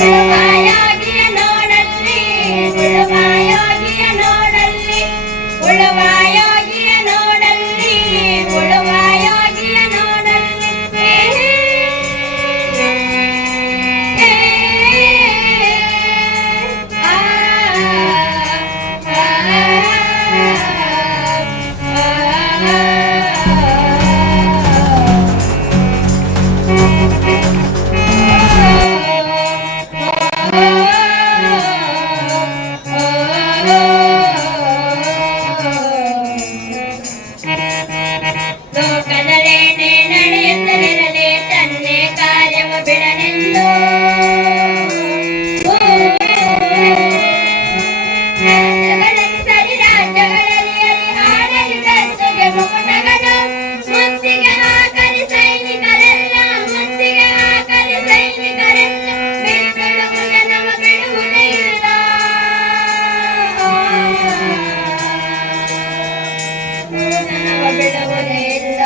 ಉಳುವಾಯೋಗಿಯ ನೋಡಲ್ಲಿ ಉಳುವಾಯೋಗಿಯ ನೋಡಲ್ಲಿ ಉಳುವಾಯೋಗಿಯ ನೋಡಲ್ಲಿ ಉಳುವಾಯೋಗಿಯ ನೋಡಲ್ಲಿ ಲೋಕದಲ್ಲೇನೆ ನಡೆಯುತ್ತಲಿರಲಿ ತನ್ನೇ ಕಾರ್ಯವ ಬಿಡನೆಂದು ಸರಿ ರಾಜ್ಯಗಳಲ್ಲಿ ಹಾಡಲಿ ಕರ್ತಗೆ ಮುಕುಟಗನು ಮುತ್ತಿಗೆ ಹಾಕಲಿ ಸೈನಿಕರೆಲ್ಲ ಮುತ್ತಿಗೆ ಹಾಕಲಿ ಸೈನಿಕರೆಲ್ಲ ಬಿಡುವುದೇ ನಮ ಬಿಡುವುದೇ ಇಲ್ಲ ನಮ ಬಿಡುವುದೇ ಇಲ್ಲ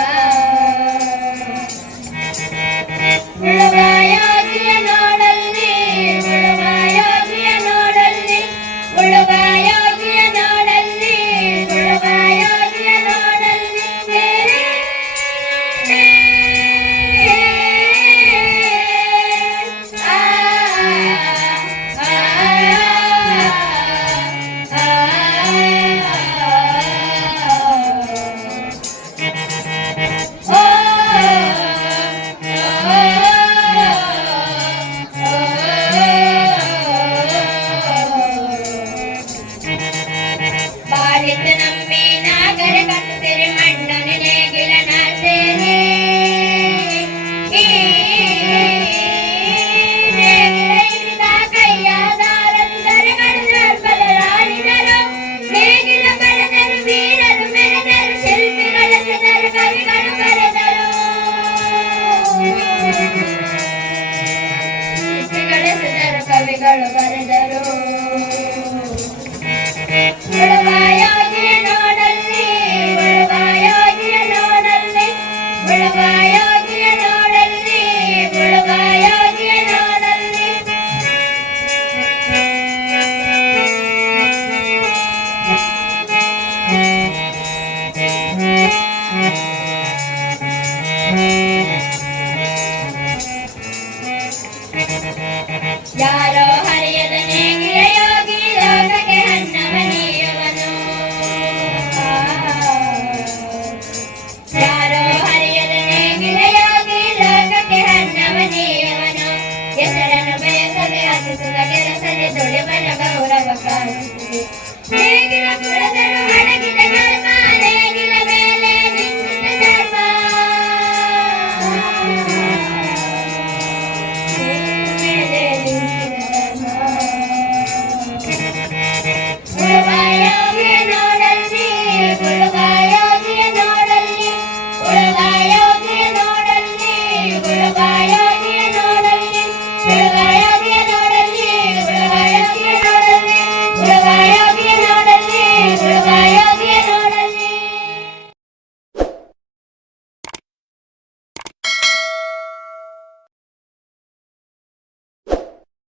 ಉಳುವಾಯೋಗಿಯ ನೋಡಲ್ಲಿ ಉಳುವಾಯೋಗಿಯ ನೋಡಲ್ಲಿ ಉಳುವಾಯೋಗಿಯ ನೋಡಲ್ಲಿ ಉಳುವಾಯೋಗಿಯ ನೋಡಲ್ಲಿ ಬಾಳಿತ ನಮ್ಮಿ ನಾಗರ ಕತ್ತುತ್ತಿರಿ ಮಣ್ಣನೆ ನೇಗಿಲ ನಾಸೇನೆ ನೇಗಿಲ ಹಿಡಿದ ಕೈಯಾದಾರದಿ ದರೆಗಳು ಬದಲಾಡಿದರು ನೇಗಿಲ ಬರೆದರು ವೀರರು ಮೆರೆದರು ಶಿಲ್ಪಿಗಳೆಸೆದರು ಕವಿಗಳು ಬರೆದರು ಶಿಲ್ಪಿಗಳೆಸೆದರು ಕವಿಗಳು ಬರೆದರು ಉಳುವಾಯೋಗಿಯ ನೋಡಲ್ಲಿ ಉಳುವಾಯೋಗಿಯ ನೋಡಲ್ಲಿ ಉಳುವಾಯೋಗಿಯ ನೋಡಲ್ಲಿ ಉಳುವಾಯೋಗಿಯ ನೋಡಲ್ಲಿ ಯಾರೋ ಹರಿಯದ ನೇಗಿಲ ಯೋಗಿ ಲೋಕಕ್ಕೆ ಹನ್ನವ ನೀಯುವನು ಯಾರೋ ಹರಿಯದ ನೇಗಿಲ ಯೋಗಿ ಲೋಕಕ್ಕೆ ಹನ್ನವ ನೀಯುವನು ಹೆಸರನ್ನು ಬಯಸದೆ ಹಸಿಸುವ ಕೆಲಸದೆ ದುಡಿಬಲ ಗೌರವ ಕಾಣಿಸುತ್ತದೆ ನೇಗಿಲ ಕುಳದರು ಅಡಗಿದ ಕರ್ಮ